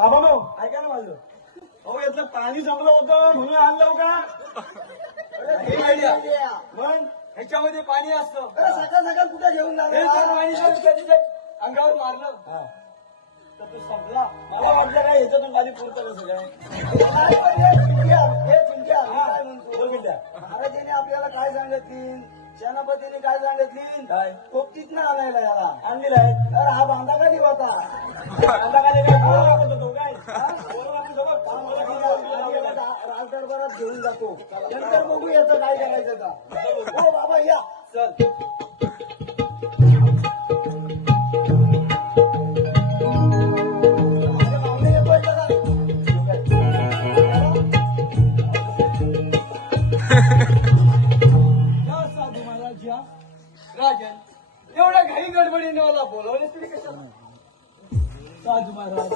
आबानो ऐका ना माझं. अहो यातलं पाणी संपलं होतं म्हणून आणलं का? मग ह्याच्यामध्ये पाणी असतं. सकाळ सकाळ कुठे घेऊन हे जर जाणार? पाणी जर कधीच्या अंगावर मारलं हा. तर तो संपला. मला वाटलं काय ह्याच्यातून खाली पुरतं कसं काय? काय म्हणतो? दोन मिनिटं. महाराजांनी आपल्याला काय सांगितली, सेनापतीने काय सांगितली, काय पोपटीत ना आणायला याला. आणलेलं आहे. तर हा बांधा कधी होता? आता काय काय बोलू लागत होतो काय? बोलू लागत होतो बघ. राजदरबारात घेऊन जातो. नंतर बघू याचं काय करायचं का. हो बाबा या. चल. माझे पाहुणे येतोय का? या साधू महाराज या. राजन एवढ्या घाई गडबडीने मला बोलवले तरी कशाला? साधू महाराज